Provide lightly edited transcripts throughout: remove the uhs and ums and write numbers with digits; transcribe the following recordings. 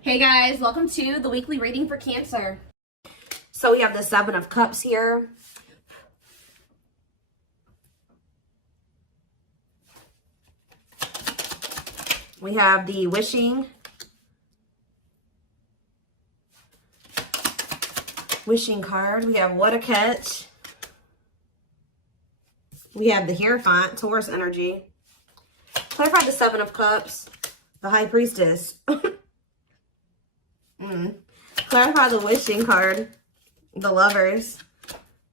Hey guys, welcome to the weekly reading for Cancer. So we have the Seven of Cups here. We have the wishing card. We have what a catch. We have the Hierophant, Taurus energy. Clarify the Seven of Cups, the High Priestess. Clarify the wishing card, the Lovers,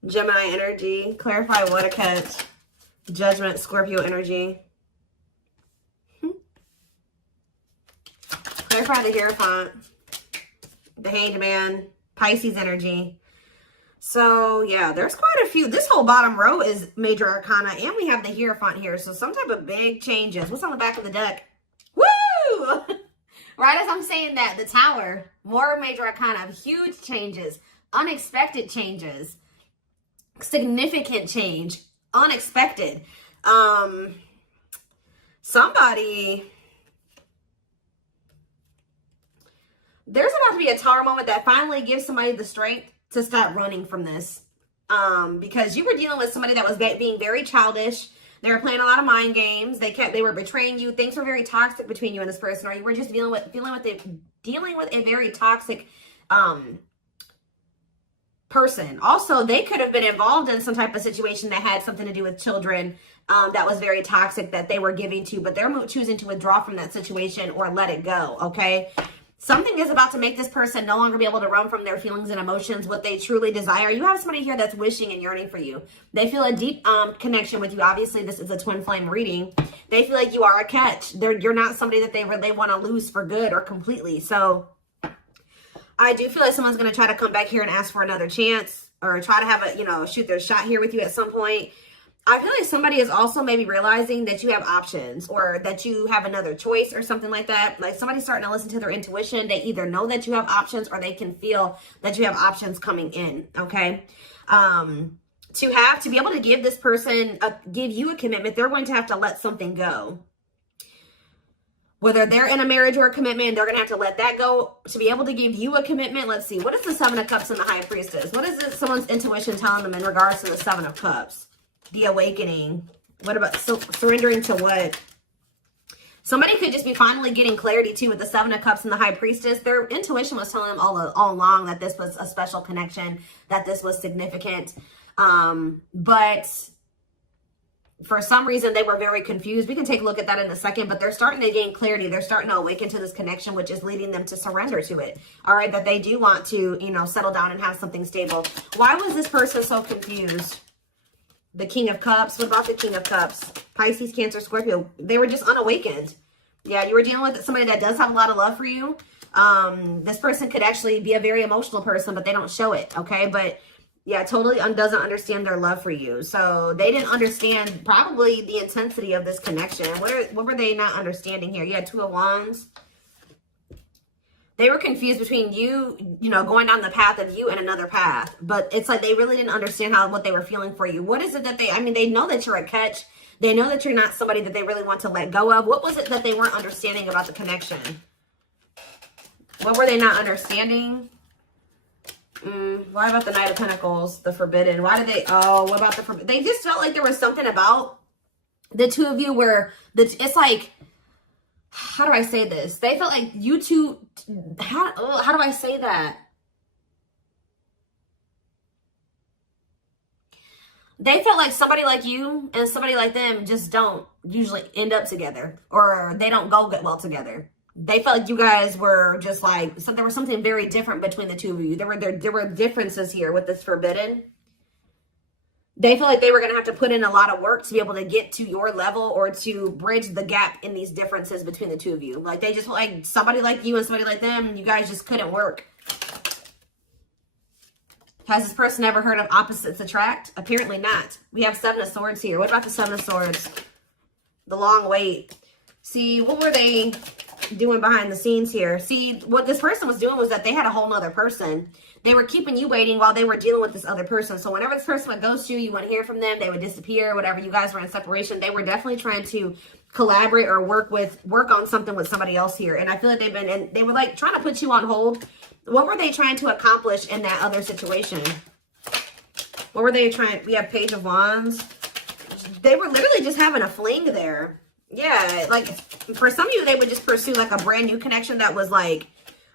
Gemini energy. Clarify what a catch, Judgment, Scorpio energy. Clarify the Hierophant, the Hanged Man, Pisces energy. So yeah, there's quite a few. This whole bottom row is major arcana, and we have the Hierophant here. So some type of big changes. What's on the back of the deck? Woo! Right as I'm saying that, the Tower, more major arcana, huge changes, unexpected changes, significant change, unexpected. Somebody, there's about to be a Tower moment that finally gives somebody the strength to stop running from this. Because you were dealing with somebody that was being very childish. They were playing a lot of mind games. They were betraying you. Things were very toxic between you and this person, or you were just dealing with a very toxic person. Also, they could have been involved in some type of situation that had something to do with children that was very toxic that they were giving to, but they're choosing to withdraw from that situation or let it go, okay? Something is about to make this person no longer be able to run from their feelings and emotions, what they truly desire. You have somebody here that's wishing and yearning for you. They feel a deep connection with you. Obviously, this is a twin flame reading. They feel like you are a catch. You're not somebody that they want to lose for good or completely. So I do feel like someone's going to try to come back here and ask for another chance or try to have a, shoot their shot here with you at some point. I feel like somebody is also maybe realizing that you have options or that you have another choice or something like that. Like somebody's starting to listen to their intuition. They either know that you have options or they can feel that you have options coming in, okay? To be able to give this person, give you a commitment, they're going to have to let something go. Whether they're in a marriage or a commitment, they're going to have to let that go to be able to give you a commitment. Let's see. What is the Seven of Cups and the High Priestess? What is someone's intuition telling them in regards to the Seven of Cups? The awakening. What about surrendering to what? Somebody could just be finally getting clarity too with the Seven of Cups and the High Priestess. Their intuition was telling them all along that this was a special connection, that this was significant. But for some reason, they were very confused. We can take a look at that in a second, but they're starting to gain clarity. They're starting to awaken to this connection, which is leading them to surrender to it. All right, that they do want to, settle down and have something stable. Why was this person so confused? The King of Cups. What about the King of Cups? Pisces, Cancer, Scorpio. They were just unawakened. Yeah, you were dealing with somebody that does have a lot of love for you. This person could actually be a very emotional person, but they don't show it, okay? But yeah, totally doesn't understand their love for you. So they didn't understand probably the intensity of this connection. What were they not understanding here? You had Two of Wands. They were confused between you, going down the path of you and another path. But it's like they really didn't understand what they were feeling for you. What is it that they know that you're a catch. They know that you're not somebody that they really want to let go of. What was it that they weren't understanding about the connection? What were they not understanding? What about the Knight of Pentacles, the Forbidden? What about the Forbidden? They just felt like there was something about the two of you where it's like, how do I say this? They felt like you two, how do I say that? They felt like somebody like you and somebody like them just don't usually end up together, or they don't go get well together. They felt like you guys were just like, there was something very different between the two of you. There were differences here with this Forbidden. They feel like they were going to have to put in a lot of work to be able to get to your level or to bridge the gap in these differences between the two of you. Like they just like somebody like you and somebody like them, you guys just couldn't work. Has this person ever heard of opposites attract? Apparently not. We have Seven of Swords here. What about the Seven of Swords? The long wait. See, what were they? doing behind the scenes here. See, what this person was doing was that they had a whole nother person. They were keeping you waiting while they were dealing with this other person. So whenever this person would ghost you, you wouldn't hear from them. They would disappear, whatever. You guys were in separation. They were definitely trying to collaborate or work on something with somebody else here. And I feel like they were like trying to put you on hold. What were they trying to accomplish in that other situation? What were they trying? We have Page of Wands. They were literally just having a fling there. Yeah, like for some of you, they would just pursue like a brand new connection that was like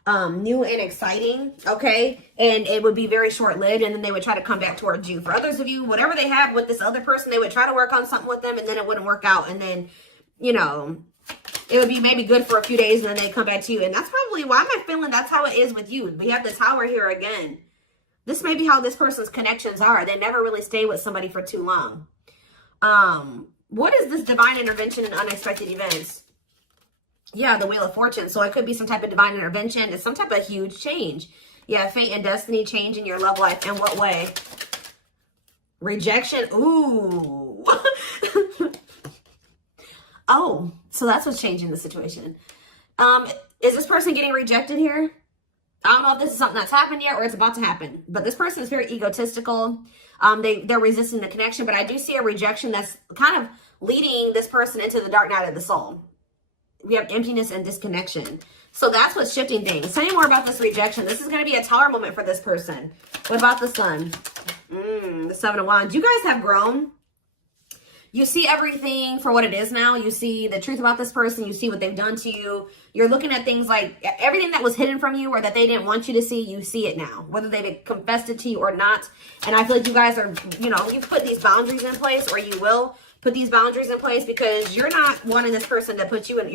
new and exciting, okay? And it would be very short-lived, and then they would try to come back towards you. For others of you, whatever they have with this other person, they would try to work on something with them, and then it wouldn't work out. And then, you know, it would be maybe good for a few days, and then they come back to you. And that's probably why I'm feeling that's how it is with you. We have the Tower here again. This may be how this person's connections are. They never really stay with somebody for too long. What is this divine intervention and unexpected events? Yeah, the Wheel of Fortune. So it could be some type of divine intervention. It's some type of huge change. Yeah, fate and destiny change in your love life. In what way? Rejection. Ooh. Oh, so that's what's changing the situation. Is this person getting rejected here? I don't know if this is something that's happened yet or it's about to happen. But this person is very egotistical. They're resisting the connection. But I do see a rejection that's kind of leading this person into the dark night of the soul. We have emptiness and disconnection. So that's what's shifting things. Tell me more about this rejection. This is going to be a Tower moment for this person. What about the Sun? The Seven of Wands. You guys have grown. You see everything for what it is now. You see the truth about this person. You see what they've done to you. You're looking at things like everything that was hidden from you or that they didn't want you to see, you see it now, whether they've confessed it to you or not. And I feel like you guys are, you know, you've put these boundaries in place, or you will put these boundaries in place, because you're not wanting this person to put you in,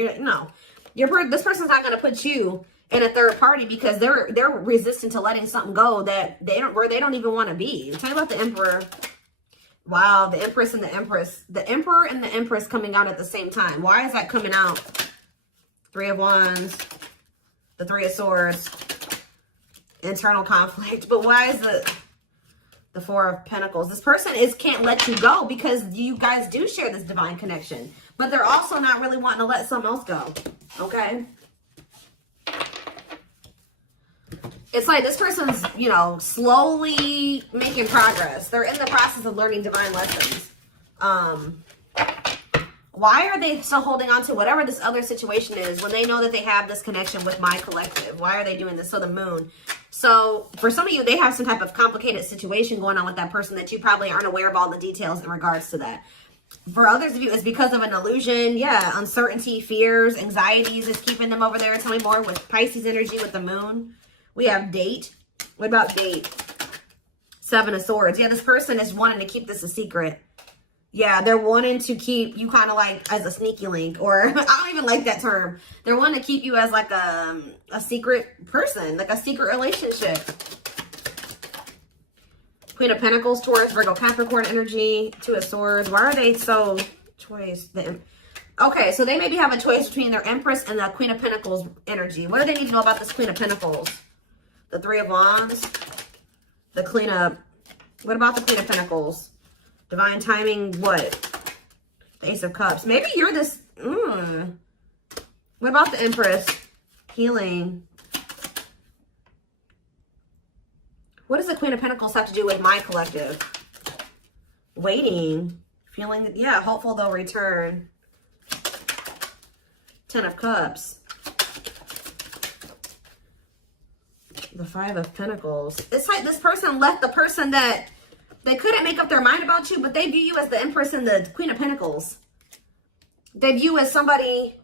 this person's not going to put you in a third party because they're resistant to letting something go that they don't even want to be. Tell me about the Emperor. Wow, the Empress and the Empress. The Emperor and the Empress coming out at the same time. Why is that coming out? Three of Wands, the Three of Swords, internal conflict. But why is the Four of Pentacles? This person can't let you go because you guys do share this divine connection. But they're also not really wanting to let someone else go. Okay? It's like this person's, you know, slowly making progress. They're in the process of learning divine lessons. Why are they still holding on to whatever this other situation is when they know that they have this connection with my collective? Why are they doing this? So the Moon. So for some of you, they have some type of complicated situation going on with that person that you probably aren't aware of all the details in regards to that. For others of you, it's because of an illusion. Yeah, uncertainty, fears, anxieties is keeping them over there. Tell me more with Pisces energy with the Moon. We have Date. What about Date? Seven of Swords. Yeah, this person is wanting to keep this a secret. Yeah, they're wanting to keep you kind of like as a sneaky link, or I don't even like that term. They're wanting to keep you as like a secret person, like a secret relationship. Queen of Pentacles, Taurus, Virgo, Capricorn energy, Two of Swords. Why are they so choice? Okay, so they maybe have a choice between their Empress and the Queen of Pentacles energy. What do they need to know about this Queen of Pentacles? The Three of Wands, the Queen of... What about the Queen of Pentacles? Divine timing, what? The Ace of Cups. Maybe you're this... What about the Empress? Healing. What does the Queen of Pentacles have to do with my collective? Waiting. Feeling... Yeah, hopeful they'll return. Ten of Cups. The Five of Pentacles. It's like this person left the person that they couldn't make up their mind about you, but they view you as the Empress and the Queen of Pentacles. They view you as somebody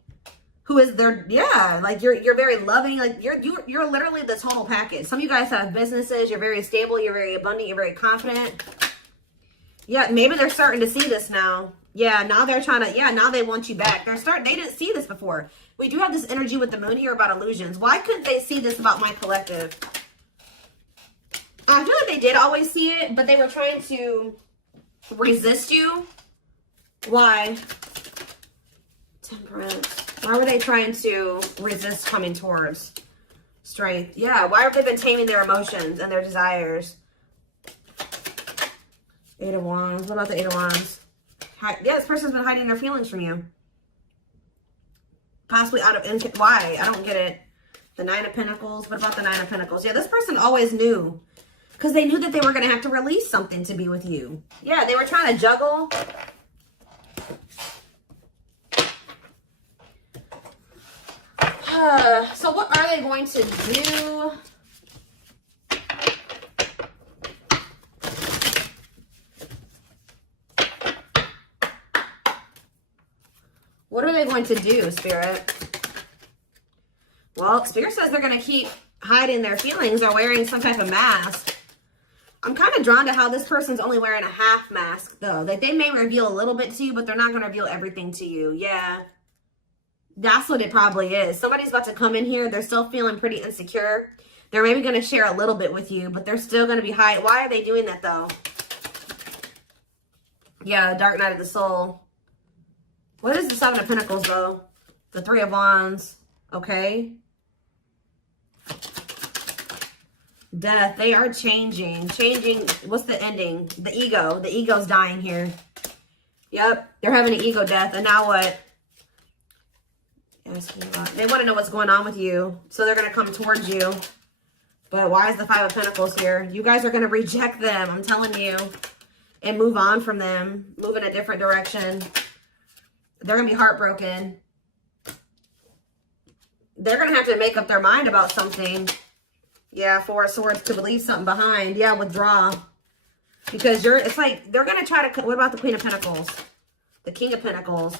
who is their, yeah, like you're very loving, like you're literally the total package. Some of you guys have businesses, you're very stable, you're very abundant, you're very confident. Yeah, maybe they're starting to see this now. Yeah, now they're trying to, yeah, now they want you back. They didn't see this before. We do have this energy with the Moon here about illusions. Why couldn't they see this about my collective? I feel like they did always see it, but they were trying to resist you. Why? Temperance. Why were they trying to resist coming towards strength? Yeah, why have they been taming their emotions and their desires? Eight of Wands. What about the Eight of Wands? Yeah, this person's been hiding their feelings from you. Possibly out of, why? I don't get it. The Nine of Pentacles. What about the Nine of Pentacles? Yeah, this person always knew. Because they knew that they were going to have to release something to be with you. Yeah, they were trying to juggle. So what are they going to do? What are they going to do, Spirit? Well, Spirit says they're going to keep hiding their feelings or wearing some type of mask. I'm kind of drawn to how this person's only wearing a half mask, though. Like, they may reveal a little bit to you, but they're not going to reveal everything to you. Yeah. That's what it probably is. Somebody's about to come in here. They're still feeling pretty insecure. They're maybe going to share a little bit with you, but they're still going to be hiding. Why are they doing that, though? Yeah, Dark Night of the Soul. What is the Seven of Pentacles, though? The Three of Wands. Okay. Death. They are changing. Changing. What's the ending? The ego. The ego's dying here. Yep. They're having an ego death. And now what? They want to know what's going on with you. So they're going to come towards you. But why is the Five of Pentacles here? You guys are going to reject them. I'm telling you. And move on from them. Move in a different direction. They're going to be heartbroken. They're going to have to make up their mind about something. Yeah, Four of Swords, to leave something behind. Yeah, withdraw. Because it's like, they're going to try to, what about the Queen of Pentacles? The King of Pentacles.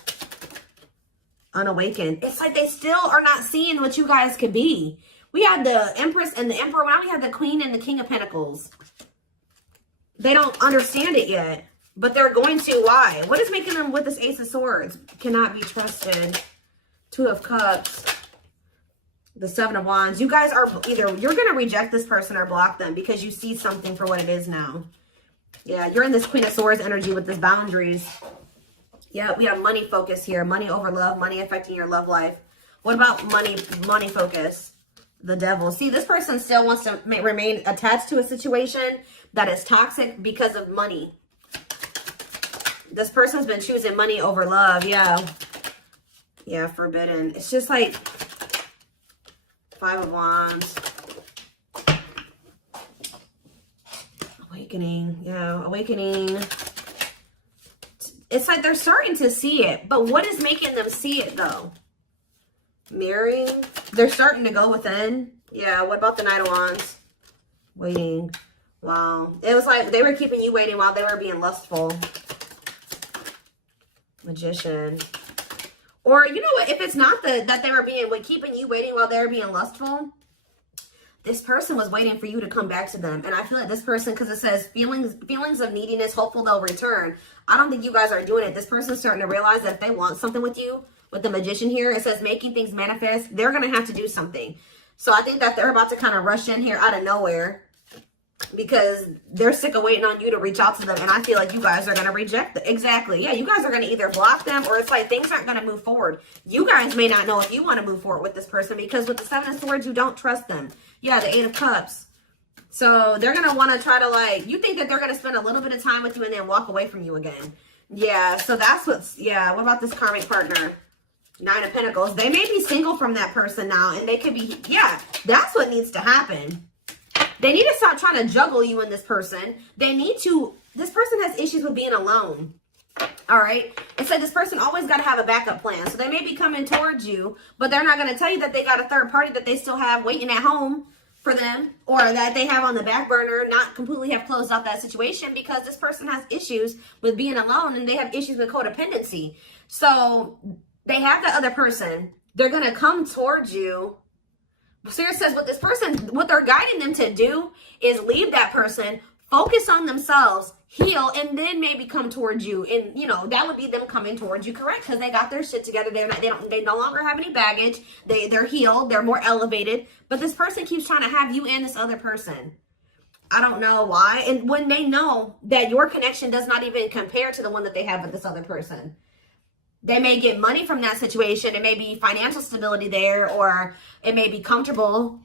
Unawakened. It's like they still are not seeing what you guys could be. We had the Empress and the Emperor. Now we have the Queen and the King of Pentacles. They don't understand it yet. But they're going to. Why? What is making them with this Ace of Swords? Cannot be trusted. Two of Cups. The Seven of Wands. You guys are either, you're going to reject this person or block them because you see something for what it is now. Yeah, you're in this Queen of Swords energy with this boundaries. Yeah, we have money focus here. Money over love. Money affecting your love life. What about money focus? The Devil. See, this person still wants to remain attached to a situation that is toxic because of money. This person's been choosing money over love. Yeah. Yeah, forbidden. It's just like Five of Wands. Awakening. Yeah, awakening. It's like they're starting to see it. But what is making them see it, though? Mirroring. They're starting to go within. Yeah, what about the Knight of Wands? Waiting. Wow. It was like they were keeping you waiting while they were being lustful. Magician. Or, you know what? If it's not that they were keeping you waiting while they were being lustful, this person was waiting for you to come back to them. And I feel like this person, because it says feelings of neediness, hopeful they'll return. I don't think you guys are doing it. This person's starting to realize that if they want something with you, with the Magician here, it says making things manifest, they're going to have to do something. So I think that they're about to kind of rush in here out of nowhere because they're sick of waiting on you to reach out to them. And I feel like you guys are going to reject them. Exactly. Yeah, you guys are going to either block them or it's like things aren't going to move forward. You guys may not know if you want to move forward with this person because with the Seven of Swords, you don't trust them. Yeah, the Eight of Cups. So they're going to want to try to like, you think that they're going to spend a little bit of time with you and then walk away from you again. Yeah, so that's what's, yeah, what about this karmic partner? Nine of Pentacles. They may be single from that person now and they could be, yeah, that's what needs to happen. They need to stop trying to juggle you and this person. They need to, this person has issues with being alone. All right. It said this person always got to have a backup plan. So they may be coming towards you, but they're not going to tell you that they got a third party that they still have waiting at home for them or that they have on the back burner, not completely have closed out that situation because this person has issues with being alone and they have issues with codependency. So they have the other person. They're going to come towards you. Spirit says what this person, what they're guiding them to do is leave that person, focus on themselves, heal, and then maybe come towards you. And, you know, that would be them coming towards you, correct? Because they got their shit together. They no longer have any baggage. They're healed. They're more elevated. But this person keeps trying to have you and this other person. I don't know why. And when they know that your connection does not even compare to the one that they have with this other person. They may get money from that situation. It may be financial stability there, or it may be comfortable.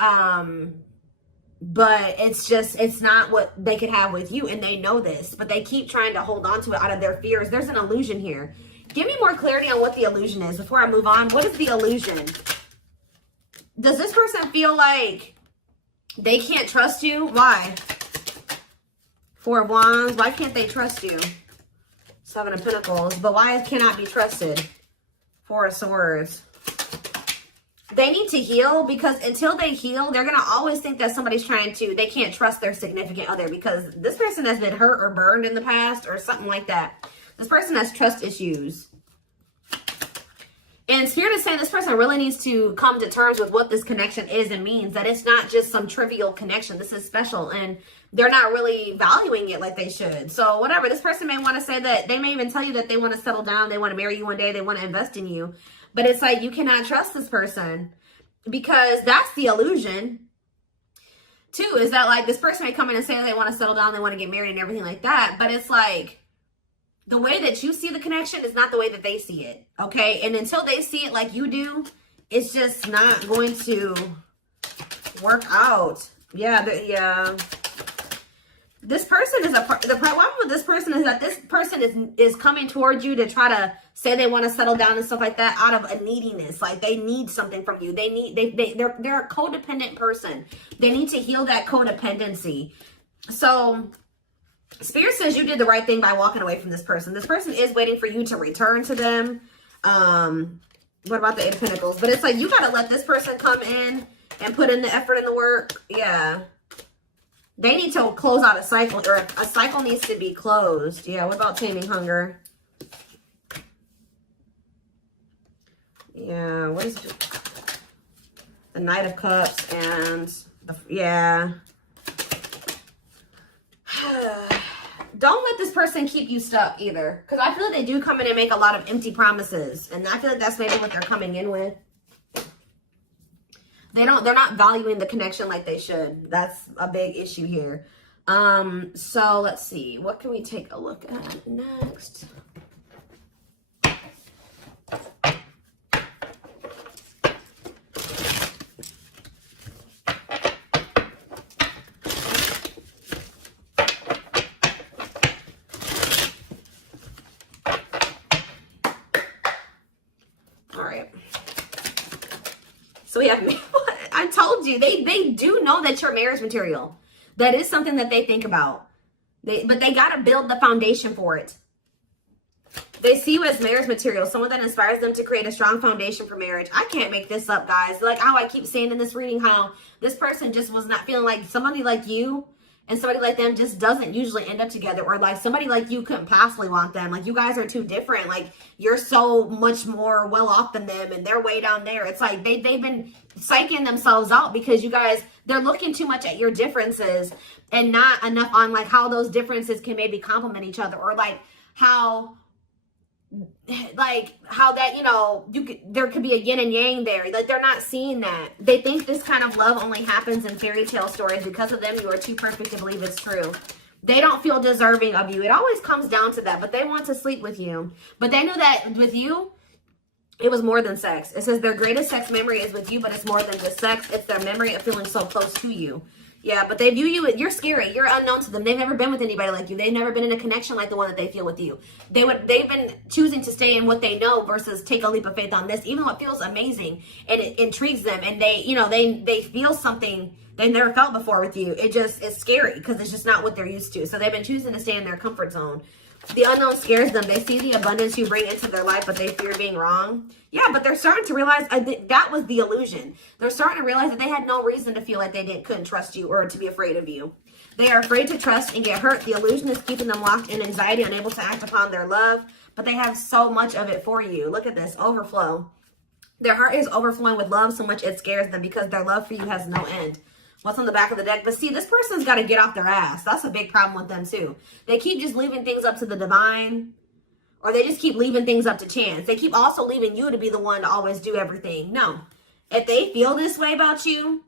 But it's not what they could have with you. And they know this, but they keep trying to hold on to it out of their fears. There's an illusion here. Give me more clarity on what the illusion is before I move on. What is the illusion? Does this person feel like they can't trust you? Why? Four of Wands. Why can't they trust you? Seven of Pentacles. But why it cannot be trusted? Four of Swords. They need to heal, because until they heal, they're going to always think that somebody's they can't trust their significant other, because this person has been hurt or burned in the past or something like that. This person has trust issues. And Spirit is saying this person really needs to come to terms with what this connection is and means. That it's not just some trivial connection. This is special, and they're not really valuing it like they should. So whatever, this person may want to say that, they may even tell you that they want to settle down, they want to marry you one day, they want to invest in you. But it's like, you cannot trust this person, because that's the illusion. Two, is that like this person may come in and say they want to settle down, they want to get married and everything like that. But it's like, the way that you see the connection is not the way that they see it, okay? And until they see it like you do, it's just not going to work out. Yeah. This person is the problem with this person is that this person is coming towards you to try to say they want to settle down and stuff like that out of a neediness. Like, they need something from you. They're a codependent person. They need to heal that codependency. So Spirit says you did the right thing by walking away from this person. This person is waiting for you to return to them. What about the Eight of Pentacles? But it's like, you got to let this person come in and put in the effort and the work. Yeah. They need to close out a cycle, or a cycle needs to be closed. Yeah, what about taming hunger? Yeah, what is the Knight of Cups and yeah. Don't let this person keep you stuck either, because I feel like they do come in and make a lot of empty promises, and I feel like that's maybe what they're coming in with. They're not valuing the connection like they should. That's a big issue here. So let's see. What can we take a look at next? All right. So we have, I told you, they do know that you're marriage material. That is something that they think about. But they got to build the foundation for it. They see you as marriage material, someone that inspires them to create a strong foundation for marriage. I can't make this up, guys. Like how I keep saying in this reading, how this person just was not feeling like somebody like you and somebody like them just doesn't usually end up together, or like somebody like you couldn't possibly want them. Like, you guys are too different. Like, you're so much more well off than them, and they're way down there. It's like they've been psyching themselves out because you guys, they're looking too much at your differences and not enough on like how those differences can maybe complement each other, or like how that, you know, there could be a yin and yang there. Like, they're not seeing that. They think this kind of love only happens in fairy tale stories. Because of them, you are too perfect to believe it's true. They don't feel deserving of you. It always comes down to that, but they want to sleep with you. But they know that with you, it was more than sex. It says their greatest sex memory is with you, but it's more than just sex. It's their memory of feeling so close to you. Yeah, but they view you, you're scary. You're unknown to them. They've never been with anybody like you. They've never been in a connection like the one that they feel with you. They've been choosing to stay in what they know versus take a leap of faith on this, even though it feels amazing and it intrigues them. And they, you know, they feel something they never felt before with you. It just is scary because it's just not what they're used to. So they've been choosing to stay in their comfort zone. The unknown scares them. They see the abundance you bring into their life, but they fear being wrong. Yeah, but they're starting to realize that was the illusion. They're starting to realize that they had no reason to feel like they couldn't trust you or to be afraid of you. They are afraid to trust and get hurt. The illusion is keeping them locked in anxiety, unable to act upon their love, but they have so much of it for you. Look at this, overflow. Their heart is overflowing with love so much it scares them because their love for you has no end. What's on the back of the deck? But see, this person's got to get off their ass. That's a big problem with them too. They keep just leaving things up to the divine, or they just keep leaving things up to chance. They keep also leaving you to be the one to always do everything. No. If they feel this way about you,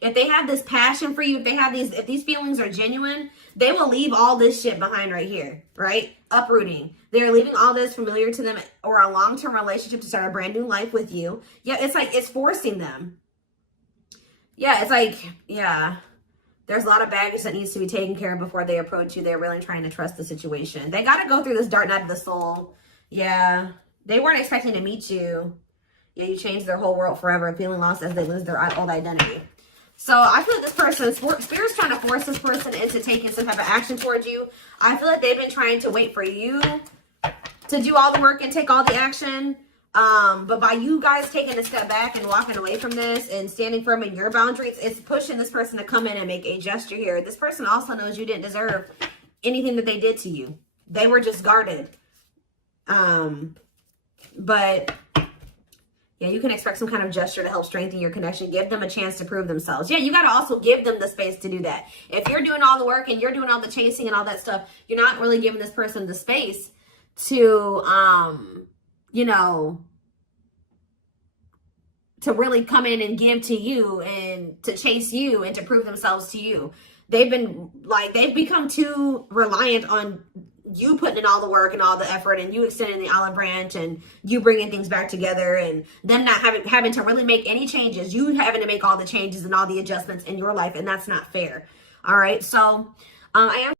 if they have this passion for you, if these feelings are genuine, they will leave all this shit behind right here, right? Uprooting. They're leaving all this familiar to them or a long-term relationship to start a brand new life with you. Yeah, it's like it's forcing them. Yeah, it's like, yeah, there's a lot of baggage that needs to be taken care of before they approach you. They're really trying to trust the situation. They got to go through this dark night of the soul. Yeah, they weren't expecting to meet you. Yeah, you changed their whole world forever, feeling lost as they lose their old identity. So I feel like this person, Spirit's trying to force this person into taking some type of action towards you. I feel like they've been trying to wait for you to do all the work and take all the action. But by you guys taking a step back and walking away from this and standing firm in your boundaries, it's pushing this person to come in and make a gesture here. This person also knows you didn't deserve anything that they did to you. They were just guarded. But yeah, you can expect some kind of gesture to help strengthen your connection. Give them a chance to prove themselves. Yeah, you got to also give them the space to do that. If you're doing all the work and you're doing all the chasing and all that stuff, you're not really giving this person the space to, you know, to really come in and give to you and to chase you and to prove themselves to you. They've become too reliant on you putting in all the work and all the effort and you extending the olive branch and you bringing things back together and them not having to really make any changes. You having to make all the changes and all the adjustments in your life, and that's not fair. All right. So I am